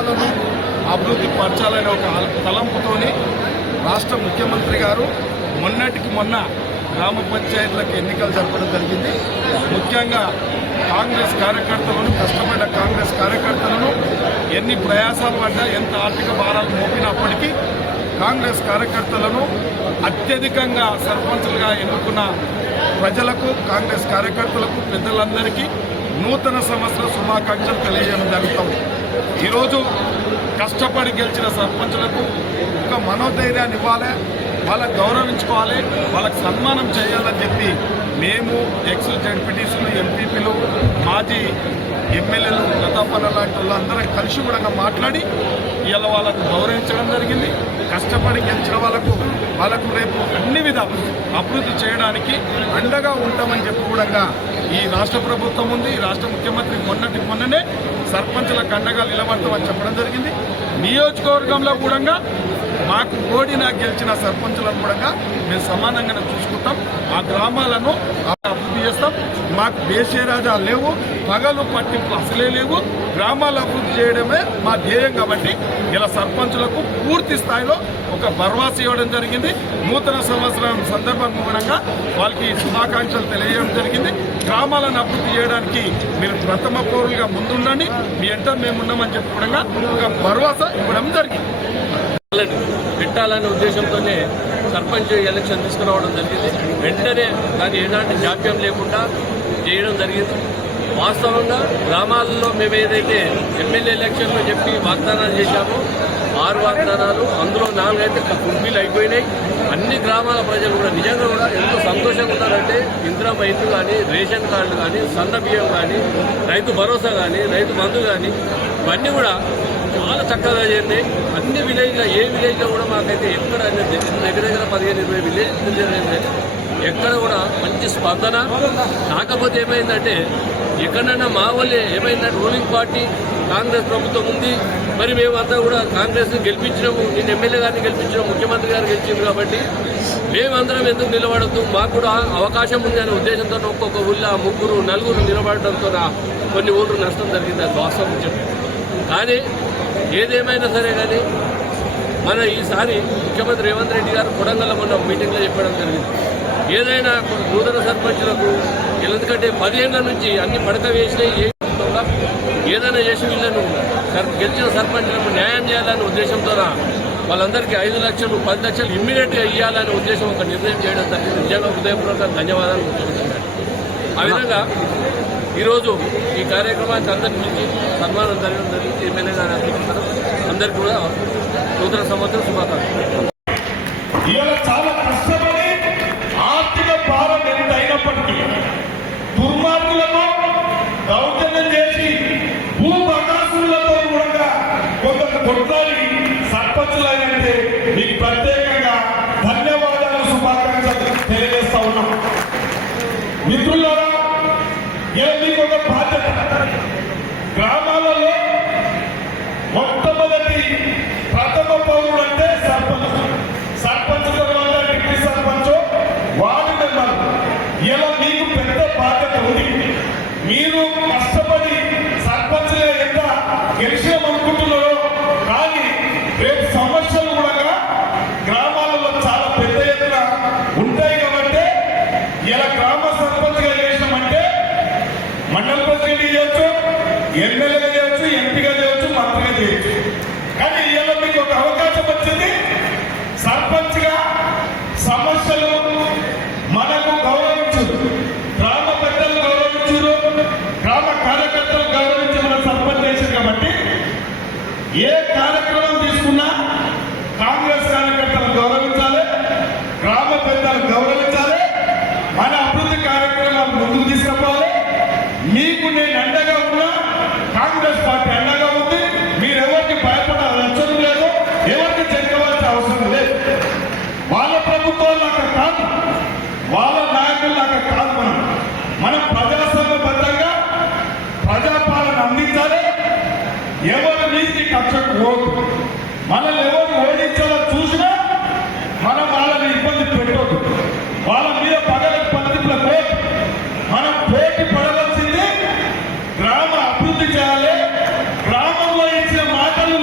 గ్రామాలను అభివృద్ధి పరచాలనే ఒక తలంపుతోని రాష్ట్ర ముఖ్యమంత్రి గారు మొన్నటికి మొన్న గ్రామ పంచాయతీలకు ఎన్నికలు జరపడం జరిగింది. ముఖ్యంగా కాంగ్రెస్ కార్యకర్తలను, కష్టపడ్డ కాంగ్రెస్ కార్యకర్తలను ఎన్ని ప్రయాసాలు పడ్డా, ఎంత ఆర్థిక భారాలు మోపినప్పటికీ కాంగ్రెస్ కార్యకర్తలను అత్యధికంగా సర్పంచులుగా ఎన్నుకున్న ప్రజలకు, కాంగ్రెస్ కార్యకర్తలకు, పెద్దలందరికీ నూతన సంవత్సర శుభాకాంక్షలు తెలియజేయడం జరుగుతుంది. ఈరోజు కష్టపడి గెలిచిన సర్పంచులకు ఒక మనోధైర్యాన్ని ఇవ్వాలి, వాళ్ళకు గౌరవించుకోవాలి, వాళ్ళకు సన్మానం చేయాలని చెప్పి మేము ఎక్స్ జడ్పీటీసీలు, ఎంపీపీలు, మాజీ ఎమ్మెల్యేలు, గతాపన లాంటి వాళ్ళందరం కలిసి కూడా మాట్లాడి ఇవాళ వాళ్ళకు గౌరవించడం జరిగింది. కష్టపడి గెలిచిన వాళ్ళకు రేపు అన్ని విధాలు అభివృద్ధి చేయడానికి అండగా ఉంటామని చెప్పి కూడా ఈ రాష్ట్ర ప్రభుత్వం ఉంది. ఈ రాష్ట్ర ముఖ్యమంత్రి మొన్ననే సర్పంచులకు అండగా నిలబడతామని చెప్పడం జరిగింది. నియోజకవర్గంలో కూడా మాకు ఓడినా గెలిచిన సర్పంచులను కూడా మేము సమానంగానే చూసుకుంటాం. ఆ గ్రామాలను అభివృద్ధి చేస్తాం. మాకు దేశీయరాజాలు లేవు, పగలు పట్టింపులు అసలే లేవు. గ్రామాలు అభివృద్ధి చేయడమే మా ధ్యేయం. కాబట్టి ఇలా సర్పంచులకు పూర్తి స్థాయిలో ఒక భరోసా ఇవ్వడం జరిగింది. నూతన సంవత్సరం సందర్భంగా కూడా వాళ్ళకి శుభాకాంక్షలు తెలియజేయడం జరిగింది. గ్రామాలను అభివృద్ధి చేయడానికి మీరు ప్రథమ పౌరులుగా ముందుండండి, మీ వెంట మేము ఉన్నామని చెప్పి కూడా ఒక భరోసా ఇవ్వడం జరిగింది. పెట్టాలనే ఉద్దేశంతోనే సర్పంచ్ ఎలక్షన్ తీసుకురావడం జరిగింది. వెంటనే దాన్ని ఎలాంటి జాప్యం లేకుండా చేయడం జరిగింది. వాస్తవంగా గ్రామాల్లో మేము ఏదైతే ఎమ్మెల్యే ఎలక్షన్లో చెప్పి వాగ్దానాలు చేశామో 6 వాగ్దానాలు, అందులో 4 అయితే ఫుల్ఫిల్ అయిపోయినాయి. అన్ని గ్రామాల ప్రజలు కూడా నిజంగా కూడా ఎంతో సంతోషంగా ఉన్నారంటే ఇందిరమ్మ ఇల్లు కానీ, రేషన్ కార్డులు కానీ, సన్న బియ్యం కానీ, రైతు భరోసా కానీ, రైతు బంధు కానీ ఇవన్నీ కూడా చాలా చక్కగా చేరినాయి. అన్ని విలేజ్లో ఏ విలేజ్లో కూడా మాకైతే ఎక్కడ దగ్గర 15-20 విలేజ్ ఎక్కడ కూడా మంచి స్పందన. కాకపోతే ఏమైందంటే ఎక్కడైనా మా వాళ్ళే ఏమైందంటే రూలింగ్ పార్టీ కాంగ్రెస్ ప్రభుత్వం ఉంది, మరి మేమంతా కూడా కాంగ్రెస్ని గెలిపించినాము, నేను ఎమ్మెల్యే గారిని గెలిపించినాము, ముఖ్యమంత్రి గారు గెలిచింది కాబట్టి మేమందరం ఎందుకు నిలబడద్దు, మాకు కూడా అవకాశం ఉంది అనే ఉద్దేశంతో ఒక్కొక్క ఊళ్ళో 3-4 నిలబడడంతో కొన్ని ఓట్లు నష్టం జరిగింది. అది వాస్తవం చెప్పి. కానీ ఏదేమైనా సరే కానీ మన ఈసారి ముఖ్యమంత్రి రేవంత్ రెడ్డి గారు కొడంగల్లో మొన్న మీటింగ్లో చెప్పడం జరిగింది. ఏదైనా నూతన సర్పంచులకు ఎందుకంటే 10 ఏళ్ల నుంచి అన్ని పడక వేసినాయి, ఏదైనా చేసి వీళ్ళను గెలిచిన సర్పంచులకు న్యాయం చేయాలనే ఉద్దేశంతో వాళ్ళందరికీ 5 లక్షలు 10 లక్షలు ఇమ్మీడియట్గా ఇవ్వాలనే ఉద్దేశం ఒక నిర్ణయం చేయడం జరిగింది. నిజంగా హృదయపూర్వక ధన్యవాదాలు చెబుతున్నాను. ఆ విధంగా ఈరోజు ఈ కార్యక్రమానికి అందరికీ మించి సన్మానం జరగడం జరిగింది. ఎమ్మెల్యే గారు అందరికీ కూడా నూతన సంవత్సరం శుభాకాంక్షలు. చాలా కష్టపడి ఆర్థిక భారం ఎంత అయినప్పటికీ దుర్మార్గులతో దౌర్జన్యం చేసి భూపకాశులతో కూడా కొందరు కొట్లాడి సర్పంచులైనంటే మీకు ప్రత్యేకంగా ధన్యవాదాలు, శుభాకాంక్షలు తెలియజేస్తా ఉన్నాం. మిత్రులారా, మీకు ఒక బాధ్యత. గ్రామాలలో మొట్టమొదటి ప్రథమ పౌరుడు అంటే సర్పంచ్. సర్పంచ్ తర్వాత డిప్యూటీ సర్పంచ్, వార్డు మెంబర్. ఇలా మీకు పెద్ద బాధ్యత ఉంది. మీరు కష్టపడి సర్పంచ్లే ఎంత గెలిచామనుకుంటున్నారో కానీ రేపు సమస్యలు కూడా గ్రామాలలో చాలా పెద్ద ఎత్తున ఉంటాయి. కాబట్టి ఇలా గ్రామ సర్పంచ్గా చేసినామంటే మండల ప్రెసిడెంట్ చేయొచ్చు, ఎమ్మెల్యేగా చేయొచ్చు, ఎంపీగా చేయొచ్చు, మంత్రిగా చేయొచ్చు. కానీ ఇలా మీకు ఒక అవకాశం వచ్చింది. సర్పంచ్గా సమస్యలు మనకు గౌరవించరు, గ్రామ పెద్దలు గౌరవించరు, గ్రామ కార్యకర్తలు గౌరవించి మన సర్పంచ్ చేశారు. కాబట్టి ఏ కార్యక్రమం తీసుకున్నా కాంగ్రెస్ కార్యకర్తలు గౌరవించాలి, గ్రామ పెద్దలు గౌరవించాలి, మన అభివృద్ధి కార్యక్రమాలు ముందుకు తీసుకుపోవాలి. మీకు నేను అండగా ఉన్నా, కాంగ్రెస్ పార్టీ అండగా ఉంది. మీరెవరికి భయపడాల్సిన అవసరం లేదు, ఎవరికి చెప్పుకోవాల్సిన అవసరం లేదు. వాళ్ళ ప్రభుత్వాలు నాకు కాదు, వాళ్ళ నాయకులు నాకు కాదు. మనం ప్రజాస్వామ్యబద్ధంగా ప్రజాపాలన అందించాలి. ఎవరి నీతి కక్షకు ఓటు, మనల్ని ఎవరు ఓడించాలో చూసినా మనం వాళ్ళని ఇబ్బంది పెట్టొద్దు. వాళ్ళ మీద పగల పద్ధతుల కోర్టు మనం పోటీ పడవలసింది. గ్రామ అభివృద్ధి చేయాలి. గ్రామంలో ఇచ్చిన మాటలు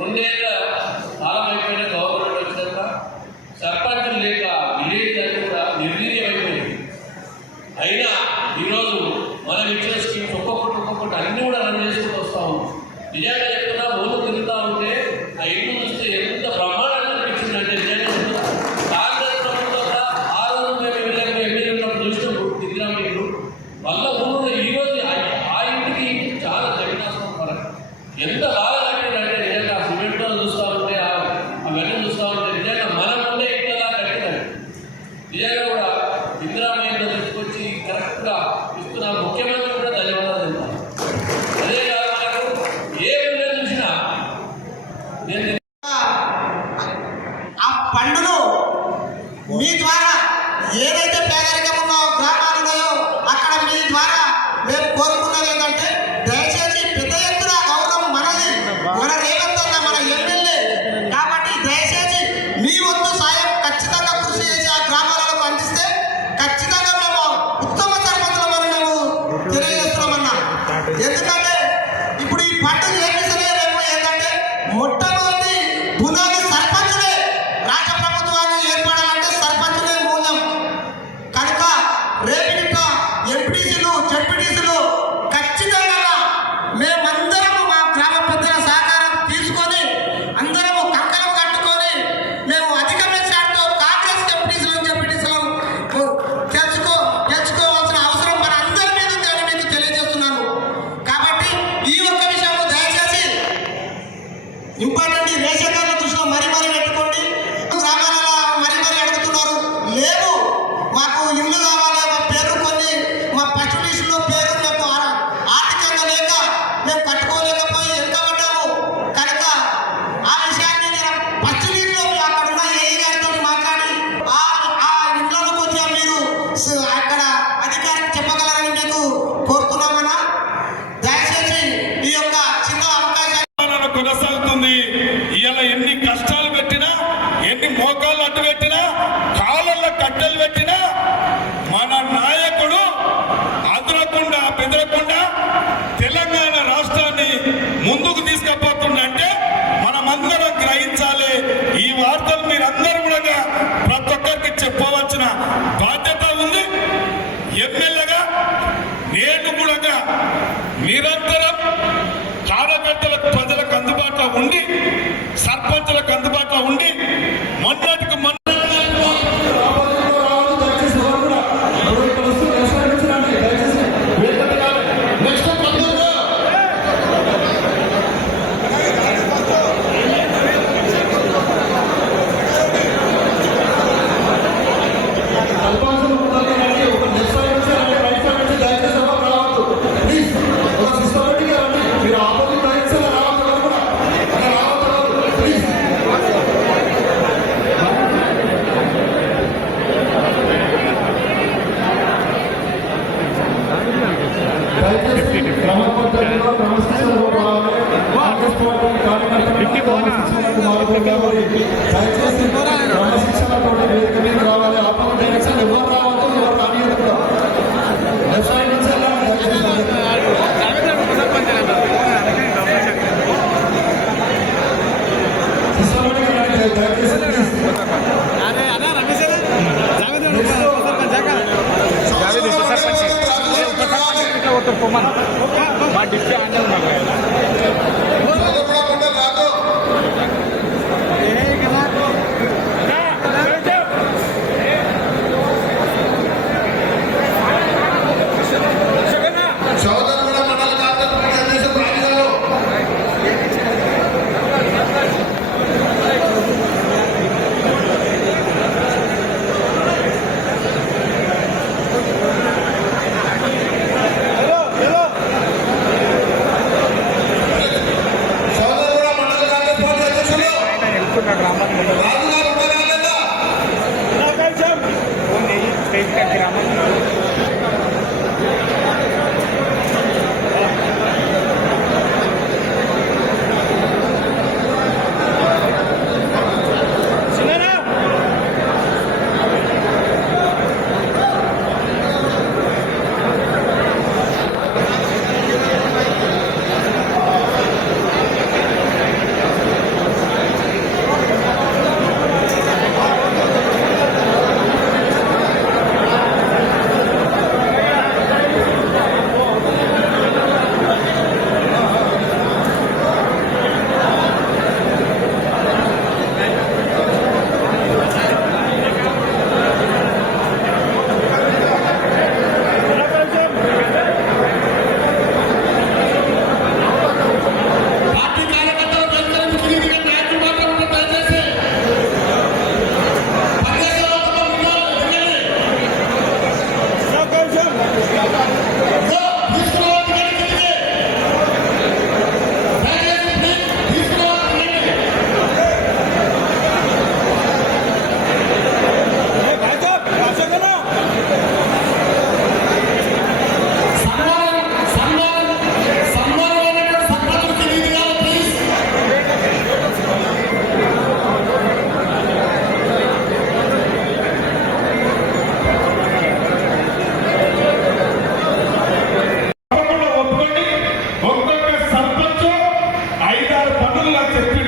రెండేళ్ల కాలం అయిపోయిన గవర్నమెంట్ వచ్చాక సర్పంచులు లేక విలేజ్ అని కూడా నిర్వీర్యమైపోయింది. అయినా ఈరోజు మనం ఇచ్చిన స్కీమ్స్ ఒక్కొక్కటి అన్ని కూడా రన్ చేసుకుంటూ వస్తా ఉన్నాం. నిజంగా చెప్తున్నా ఊళ్ళు తిరుగుతూ ఉంటే ఆ ఇల్లు చూస్తే ఎంత బ్రహ్మాండంగా అనిపించిందంటే నిజంగా చెప్తున్నా. కాంగ్రెస్ ప్రభుత్వంలో ఆ రోజు మేము ఎమ్మెల్యే ఉన్నప్పుడు చూసినప్పుడు దిగ్రామ ఇల్లు వల్ల ఊళ్ళో ఈ రోజు ఆ ఇంటికి చాలా జగనాశనం పడదు. ఎంత బాగా కట్టిందంటే నిజంగా సిమెంట్ చూస్తూ ఉంటే అవన్నీ చూస్తూ ఉంటే నిజంగా మనం ఉండే ఇంట్లో కట్టినారు. నిజంగా కూడా దిగ్రామ ఇల్లు తీసుకొచ్చి కరెక్ట్గా ఇస్తున్న ముఖ్యమంత్రి కూడా ధన్యవాదాలు చెప్తాను. అదే కాదు మనకు ఏ ఊళ్ళో చూసినా నేను ఆ పండును మీ ద్వారా ఏదైతే పేదరికం ఉన్న గ్రామాలు ఉన్నాయో అక్కడ మీ ద్వారా మేము కోరుకున్నది ఏంటంటే దయచేసి పెద్ద ఎత్తున గౌరవం మనది, మన రేవంత్ అన్న మన ఎమ్మెల్యే కాబట్టి దయచేసి మీ వంతు సాయం ఖచ్చితంగా కృషి చేసి ఆ గ్రామాలకు అందిస్తే ఖచ్చితంగా మేము ఉత్తమ సర్పంచులమని మేము తెలియజేస్తున్నామన్నా. ఎందుకంటే ఇప్పుడు ఈ పండుగ ఏమిసలేము ఏంటంటే మొట్టమొదటి పునాది సర్పంచులే. రాష్ట్ర ప్రభుత్వాలు ఏర్పడాలంటే సర్పంచులే మూలం కనుక రేపు ఎంపీటీసీలు జడ్పీటీసీలు ఖచ్చితంగా మేమందరము మా గ్రామ పెద్దల సహకారం తీసుకొని అందరము కంకణం కట్టుకొని మేము అధిక మెజార్టీతో కాంగ్రెస్ ఎంపీటీసీలు జడ్పీటీసీలు తెచ్చుకోవాల్సిన అవసరం మన అందరి మీద ఉందని మీకు తెలియజేస్తున్నాను. కాబట్టి ఈ ఒక్క విషయంలో దయచేసి ఇంపార్టెంట్ రేషన్ కార్డుల దృష్టిలో మరీ పెట్టుకోండి. గ్రామాలలో మరీ అడుగుతున్నారు, లేవు మాకు ఇల్లు కావాలి, మా పేరు కొన్ని మా పచ్చి లిస్టులో పేరు మాకు ఆర్థికంగా లేక మేము కట్టుకోలేకపోయి వెనుకబడ్డాము కనుక ఆ విషయాన్ని నేను పచ్చి లిస్టులో అక్కడ ఉన్న ఏఈ గారితో మాట్లాడి ఆ ఇంట్లో కొద్దిగా మీరు అక్కడ అధికారికి చెప్పగలరని మీకు కోరుతున్నామన్నా. దయచేసి ఈ యొక్క చిన్న అవకాశాన్ని కొనసాగుతుంది. ఇలా ఎన్ని కష్టాలు పెట్టినా, ఎన్ని మోకాళ్ళు అడ్డు పెట్టినా, కాళ్ళల్లో కట్టెలు పెట్టినా మన నాయకుడు అదరకుండా బెదరకుండా తెలంగాణ రాష్ట్రాన్ని ముందుకు తీసుకుపోతుందంటే మనమందరం గ్రహించాలి. ఈ వార్తలు మీరందరూ కూడా ప్రతి ఒక్కరికి చెప్పవలసిన బాధ్యత ఉంది. ఎమ్మెల్యేగా నేను కూడా నిరంతరం కార్యకర్తలకు ప్రజలకు అందుబాటులో ఉండి సర్పంచులకు అందుబాటులో ఉండి మొన్నటికి మొన్న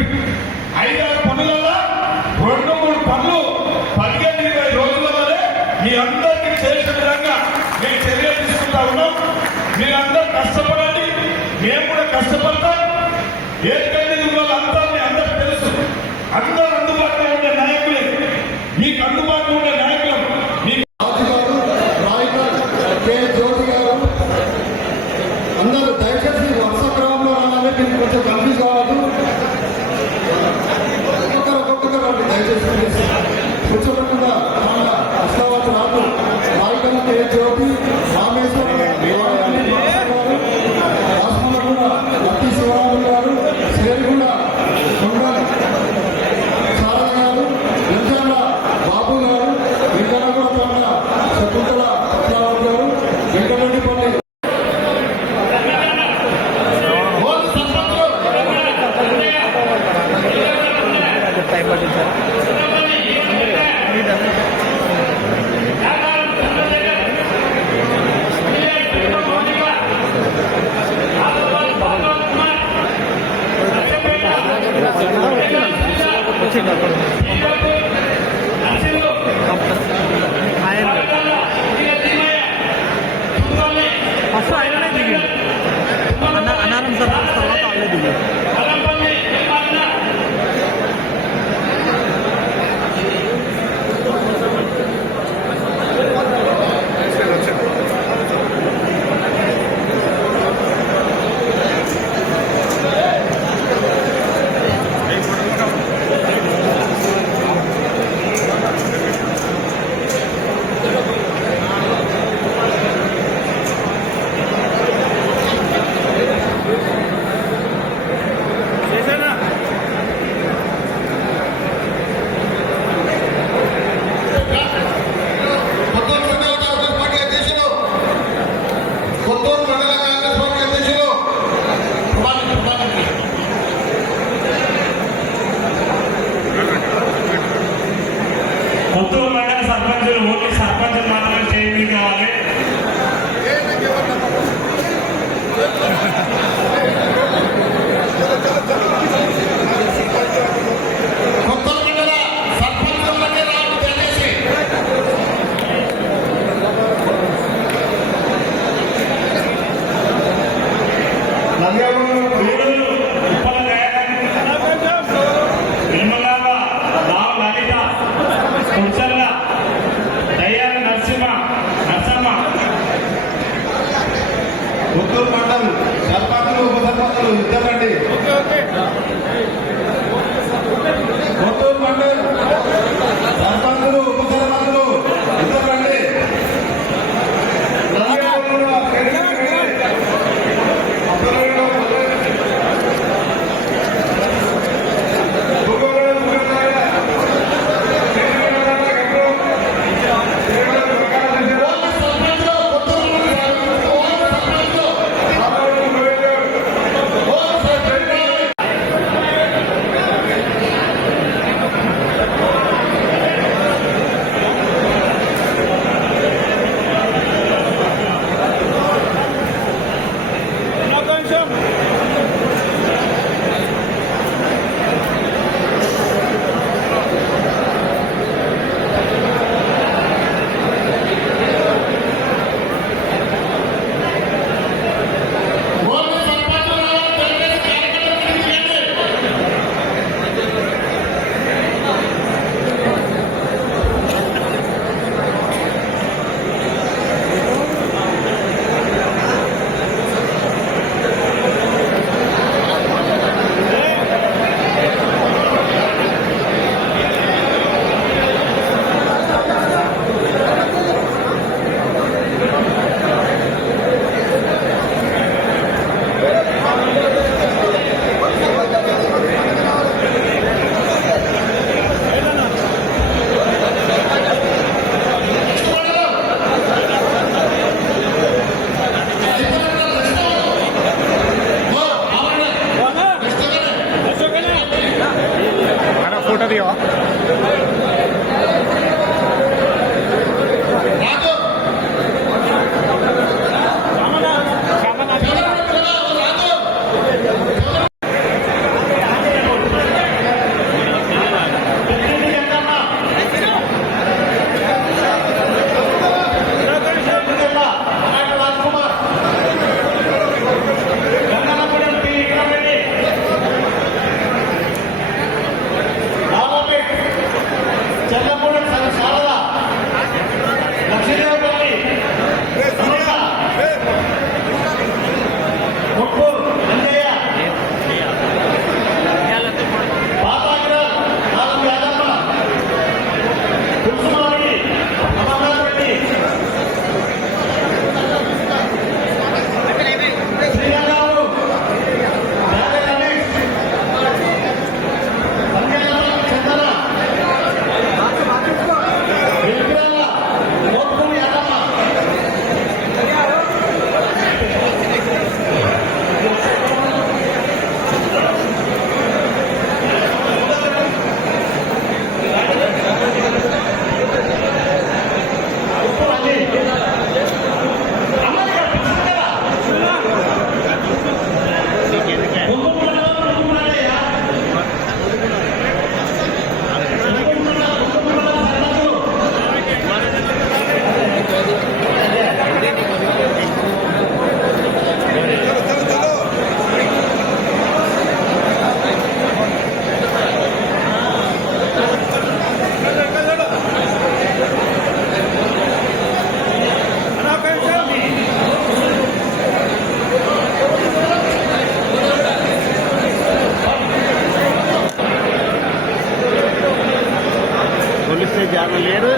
చెప్పి 5-6 పనులలో 2-3 పనులు 15-20 రోజులలోనే మీ అందరికీ చేసే విధంగా మేము చర్యలు తీసుకుంటా ఉన్నాం. మీరందరూ కష్టపడండి, మేము కూడా కష్టపడతాం. ఏకైనా వాళ్ళంతా మీ అందరికీ తెలుసు. అందరూ అందుబాటులో ఉండే నాయకులే, మీకు అందుబాటులో ఉండే నాయకులు మీకు అందరూ దయచేసి వరుస క్రమంలో రావాలి. మీకు కొంచెం కన్ఫ్యూజ్ కావద్దు. ఒక్కొక్కరు దయచేసి కూర్చోకుండా అష్టావతి రాదు రాయకల జ్యోతి రామేశ్వరం రాష్ట్రంలో భక్తి శివరాములు గారు, శ్రీగుండ కొండల్ శారద గారు, వెంకన్న బాబు గారు, వెంకన్నగూడ శకుంతల సత్యారావు గారు, వెంకటరెడ్డిపల్లి ఫస్ట్ ఆయననే దిగిండు. అన్నారం తర్వాత వాళ్ళే దిగారు. కొత్తూరు మండల సర్పంచులు ఓన్లీ సర్పంచులు మాత్రమే చేయడం కావాలి. కొత్తూరు మండల సర్పంచులకే రావడం దయచేసి. ఉప్పల దయాకర్, నిర్మలాంబ, రావు లలిత, కుర్చల్ల, దయ్యాల నరసమ్మ, పుత్తూరు మండల్ సర్పంచులు ఉప సర్పంచులు ఇద్దరండి. పుత్తూరు మండల్ సర్పంచులు ఉప సర్పంచులు ఇద్దరండి. ఫోటో దిగవా? వాళ్ళు లేరు